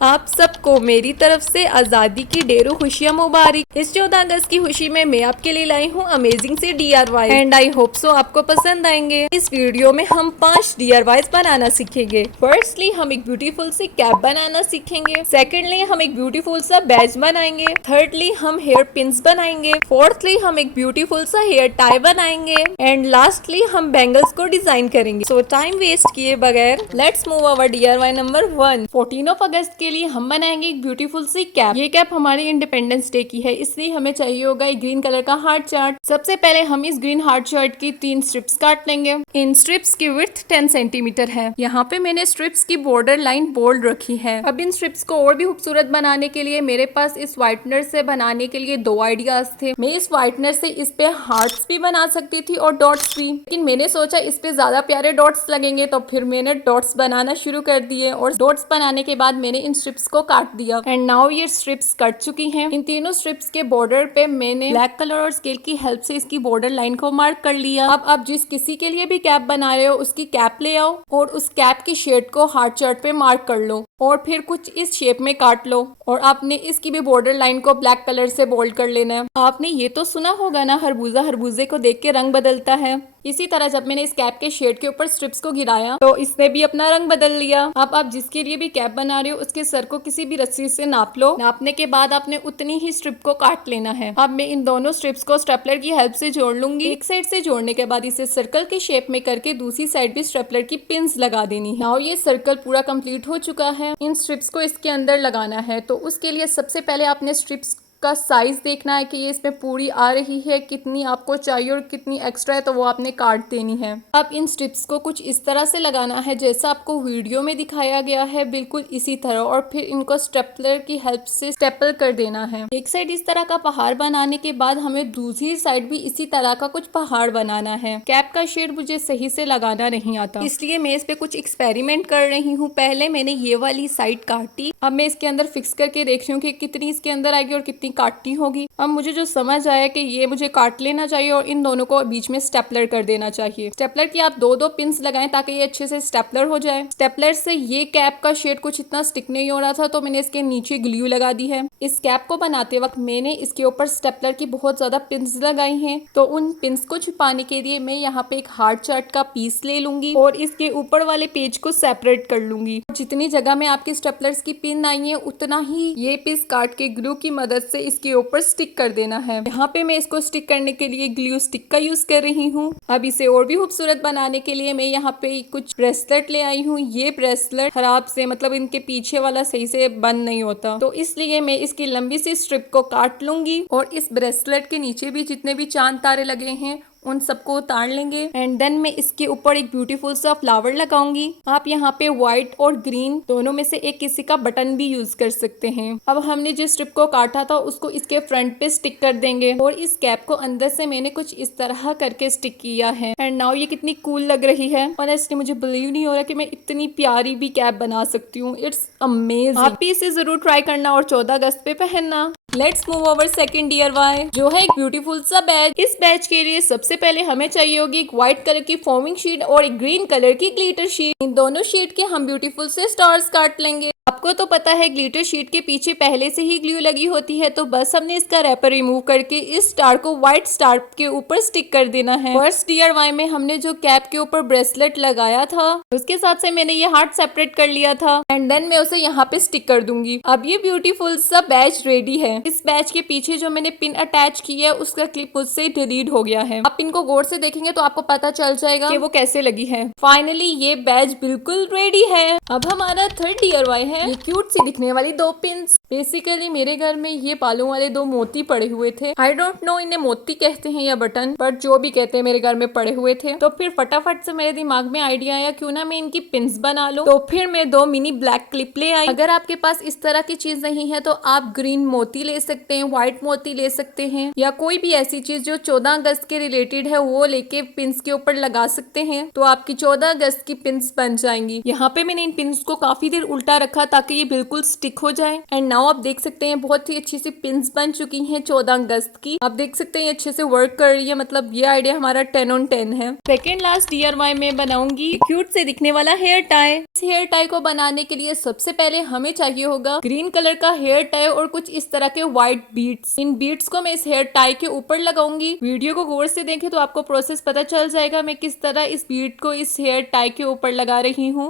आप सबको मेरी तरफ से आज़ादी की ढेरों खुशियां मुबारक। इस 14 अगस्त की खुशी में मैं आपके लिए लाई हूँ अमेजिंग से DIY and I hope so आपको पसंद आएंगे। इस वीडियो में हम 5 DIYs बनाना सीखेंगे। फर्स्टली हम एक ब्यूटीफुल सी कैप बनाना सीखेंगे। सेकेंडली हम एक ब्यूटीफुल सा बैज बनाएंगे। थर्डली हम हेयर पिन्स बनाएंगे। फोर्थली हम एक ब्यूटीफुल सा हेयर टाई बनाएंगे एंड लास्टली हम बैंगल्स को डिजाइन करेंगे। सो टाइम वेस्ट किए बगैर let's move our DIY number 1। 14 अगस्त के लिए हम बनाएंगे एक ब्यूटीफुल सी कैप। ये कैप हमारी इंडिपेंडेंस डे की है, इसलिए हमें चाहिए होगा एक ग्रीन कलर का हार्ट चार्ट। सबसे पहले हम इस ग्रीन हार्ट चार्ट की 3 स्ट्रिप्स काट लेंगे। इन स्ट्रिप्स की विड्थ 10 सेंटीमीटर है। यहाँ पे मैंने स्ट्रिप्स की बॉर्डर लाइन बोल्ड रखी है। अब इन स्ट्रिप्स को और भी खूबसूरत बनाने के लिए मेरे पास इस व्हाइटनर से बनाने के लिए 2 आइडियाज थे। मैं इस व्हाइटनर से इस पे हार्ट्स भी बना सकती थी और डॉट्स भी, लेकिन मैंने सोचा इस पे ज्यादा प्यारे डॉट्स लगेंगे, तो फिर मैंने डॉट्स बनाना शुरू कर दिए और डॉट्स बनाने के बाद मैंने इन स्ट्रिप्स को काट दिया एंड नाउ ये स्ट्रिप्स कट चुकी हैं। इन तीनों स्ट्रिप्स के बॉर्डर पे मैंने ब्लैक कलर और स्केल की हेल्प से इसकी बॉर्डर लाइन को मार्क कर लिया। अब आप जिस किसी के लिए भी कैप बना रहे हो उसकी कैप ले आओ और उस कैप की शेड को हार्ट चार्ट पे मार्क कर लो और फिर कुछ इस शेप में काट लो और आपने इसकी भी बॉर्डर लाइन को ब्लैक कलर से बोल्ड कर लेना है। आपने ये तो सुना होगा ना, खरबूजा खरबूजे को देख के रंग बदलता है। इसी तरह जब मैंने इस कैप के शेड के ऊपर स्ट्रिप्स को गिराया तो इसने भी अपना रंग बदल लिया। अब आप जिसके लिए भी कैप बना रहे हो उसके सर को किसी भी रस्सी से नाप लो। नापने के बाद आपने उतनी ही स्ट्रिप को काट लेना है। अब मैं इन दोनों स्ट्रिप्स को स्टेपलर की हेल्प से जोड़ लूंगी। एक साइड से जोड़ने के बाद इसे सर्कल के शेप में करके दूसरी साइड भी स्टेपलर की पिन्स लगा देनी है। नाउ ये सर्कल पूरा कंप्लीट हो चुका है। इन स्ट्रिप्स को इसके अंदर लगाना है, तो उसके लिए सबसे पहले आपने स्ट्रिप्स का साइज देखना है कि ये इसमें पूरी आ रही है, कितनी आपको चाहिए और कितनी एक्स्ट्रा है, तो वो आपने काट देनी है। अब इन स्ट्रिप्स को कुछ इस तरह से लगाना है जैसा आपको वीडियो में दिखाया गया है, बिल्कुल इसी तरह, और फिर इनको स्टेपलर की हेल्प से स्टेपल कर देना है। एक साइड इस तरह का पहाड़ बनाने के बाद हमें दूसरी साइड भी इसी तरह का कुछ पहाड़ बनाना है। कैप का शेड मुझे सही से लगाना नहीं आता, इसलिए मैं इस पे कुछ एक्सपेरिमेंट कर रही हूँ। पहले मैंने ये वाली साइड काटी, अब मैं इसके अंदर फिक्स करके देख रही हूँ कि कितनी इसके अंदर आएगी और कितनी काटनी होगी। अब मुझे जो समझ आया कि ये मुझे काट लेना चाहिए और इन दोनों को बीच में स्टेपलर कर देना चाहिए। स्टेपलर की आप 2-2 पिन्स लगाएं ताकि ये अच्छे से स्टेपलर हो जाए। स्टेपलर से ये कैप का शेड कुछ इतना स्टिक नहीं हो रहा था, तो मैंने इसके नीचे ग्लू लगा दी है। इस कैप को बनाते वक्त मैंने इसके ऊपर स्टेपलर की बहुत ज्यादा पिन्स लगाई हैं, तो उन पिन्स को छुपाने के लिए मैं यहाँ पे एक हार्ट चार्ट का पीस ले लूंगी और इसके ऊपर वाले पेज को सेपरेट कर लूंगी। जितनी जगह में आपकी स्टेपलर्स की पिन आई है उतना ही ये पीस काट के ग्लू की मदद से इसके ऊपर स्टिक कर देना है। यहाँ पे मैं इसको स्टिक करने के लिए ग्लू स्टिक का यूज कर रही हूँ। अब इसे और भी खूबसूरत बनाने के लिए मैं यहाँ पे कुछ ब्रेसलेट ले आई हूँ। ये ब्रेसलेट खराब से, मतलब इनके पीछे वाला सही से बंद नहीं होता, तो इसलिए मैं इसकी लंबी सी स्ट्रिप को काट लूंगी और इस ब्रेसलेट के नीचे भी जितने भी चांद तारे लगे हैं उन सबको उतार लेंगे एंड देन मैं इसके ऊपर एक ब्यूटीफुल सा फ्लावर लगाऊंगी। आप यहाँ पे व्हाइट और ग्रीन दोनों में से एक किसी का बटन भी यूज कर सकते हैं। अब हमने जिस स्ट्रिप को काटा था उसको इसके फ्रंट पे स्टिक कर देंगे और इस कैप को अंदर से मैंने कुछ इस तरह करके स्टिक किया है एंड नाउ ये कितनी कूल लग रही है। ऑनेस्टली मुझे बिलीव नहीं हो रहा कि मैं इतनी प्यारी भी कैप बना सकती हूँ। It's amazing. आप भी इसे जरूर ट्राई करना और 14 अगस्त पे पहनना। Let's move over second DIY, जो है एक ब्यूटीफुल सा बैज। इस बैज के लिए सबसे पहले हमें चाहिए होगी एक व्हाइट कलर की फोमिंग शीट और एक ग्रीन कलर की ग्लिटर शीट। इन दोनों शीट के हम ब्यूटीफुल से स्टार्स काट लेंगे। आपको तो पता है ग्लिटर शीट के पीछे पहले से ही ग्लू लगी होती है, तो बस हमने इसका रैपर रिमूव करके इस स्टार को व्हाइट स्टार के ऊपर स्टिक कर देना है। फर्स्ट DIY में हमने जो कैप के ऊपर ब्रेसलेट लगाया था उसके साथ से मैंने ये हार्ट सेपरेट कर लिया था एंड देन मैं उसे यहाँ पे स्टिक कर दूंगी। अब ये ब्यूटीफुल सा बैज रेडी है। इस बैच के पीछे जो मैंने पिन अटैच की है उसका क्लिप मुझसे डिलीट हो गया है। आप पिन को गौर से देखेंगे तो आपको पता चल जाएगा कि वो कैसे लगी है। फाइनली ये बैच बिल्कुल रेडी है। अब हमारा थर्ड DIY है ये क्यूट सी दिखने वाली 2 पिन्स। बेसिकली मेरे घर में ये बालों वाले 2 मोती पड़े हुए थे। आई डोंट नो इन्हें मोती कहते हैं या बटन, बट जो भी कहते हैं मेरे घर में पड़े हुए थे। तो फिर फटाफट से मेरे दिमाग में आइडिया आया क्यों ना मैं इनकी पिन्स बना लूं। तो फिर मैं 2 मिनी ब्लैक क्लिप ले आई। अगर आपके पास इस तरह की चीज नहीं है तो आप ग्रीन मोती ले सकते हैं, व्हाइट मोती ले सकते हैं, या कोई भी ऐसी चीज जो 14 अगस्त के रिलेटेड है वो लेके पिन्स के ऊपर लगा सकते हैं, तो आपकी 14 अगस्त की पिन्स बन जाएंगी। यहाँ पे मैंने इन पिन्स को काफी देर उल्टा रखा ताकि ये बिल्कुल स्टिक हो जाए एंड नाउ आप देख सकते हैं बहुत ही अच्छी सी पिन्स बन चुकी हैं 14 अगस्त की। आप देख सकते हैं अच्छे से वर्क कर रही है, मतलब ये आइडिया हमारा 10 on 10 है। सेकेंड लास्ट DIY में बनाऊंगी क्यूट से दिखने वाला हेयर टाई। इस हेयर टाई को बनाने के लिए सबसे पहले हमें चाहिए होगा ग्रीन कलर का हेयर टाई और कुछ इस तरह के व्हाइट बीड्स। इन बीड्स को मैं इस हेयर टाई के ऊपर लगाऊंगी। वीडियो को गौर से देखें तो आपको प्रोसेस पता चल जाएगा मैं किस तरह इस बीड को इस हेयर टाई के ऊपर लगा रही हूँ।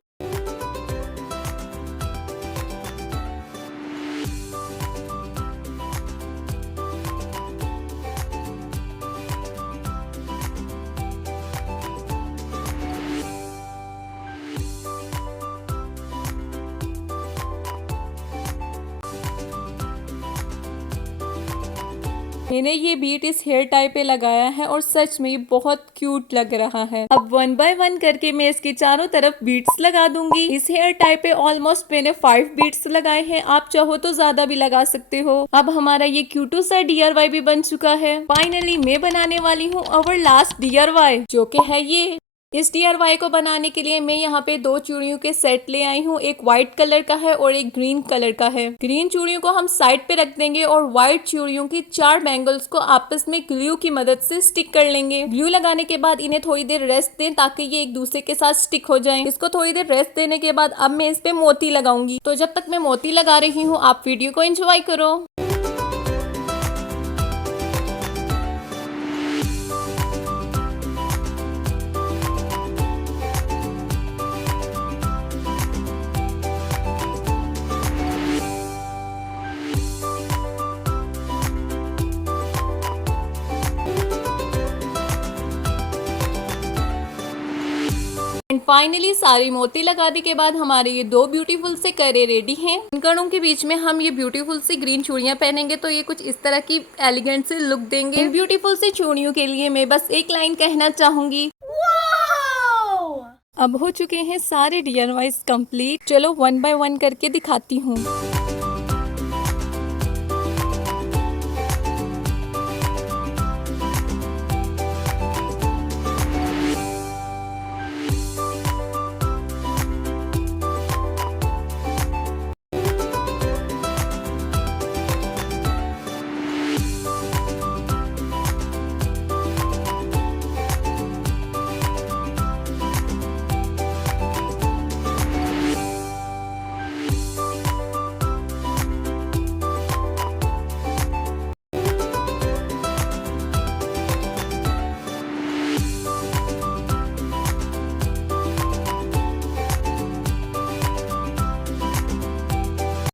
मैंने ये बीट इस हेयर टाई पे लगाया है और सच में ये बहुत क्यूट लग रहा है। अब 1 by 1 करके मैं इसके चारों तरफ बीट्स लगा दूंगी। इस हेयर टाई पे ऑलमोस्ट मैंने 5 बीट्स लगाए हैं, आप चाहो तो ज्यादा भी लगा सकते हो। अब हमारा ये क्यूटू सा DIY भी बन चुका है। फाइनली मैं बनाने वाली हूँ अवर लास्ट DIY, जो कि है ये। इस DIY को बनाने के लिए मैं यहाँ पे 2 चूड़ियों के सेट ले आई हूँ। एक व्हाइट कलर का है और एक ग्रीन कलर का है। ग्रीन चूड़ियों को हम साइड पे रख देंगे और व्हाइट चूड़ियों की 4 बैंगल्स को आपस में ग्लू की मदद से स्टिक कर लेंगे। ग्लू लगाने के बाद इन्हें थोड़ी देर रेस्ट दें ताकि ये एक दूसरे के साथ स्टिक हो जाएं। इसको थोड़ी देर रेस्ट देने के बाद अब मैं इस पे मोती लगाऊंगी। तो जब तक मैं मोती लगा रही हूँ आप वीडियो को एंजॉय करो। एंड फाइनली सारी मोती लगाने के बाद हमारे ये 2 ब्यूटीफुल से करे रेडी हैं। इन कड़ों के बीच में हम ये ब्यूटीफुल सी ग्रीन चूड़ियां पहनेंगे तो ये कुछ इस तरह की एलिगेंट से लुक देंगे। इन ब्यूटीफुल सी चूड़ियों के लिए मैं बस एक लाइन कहना चाहूंगी, अब हो चुके हैं सारे DIYs कंप्लीट। चलो 1 by 1 करके दिखाती हूँ।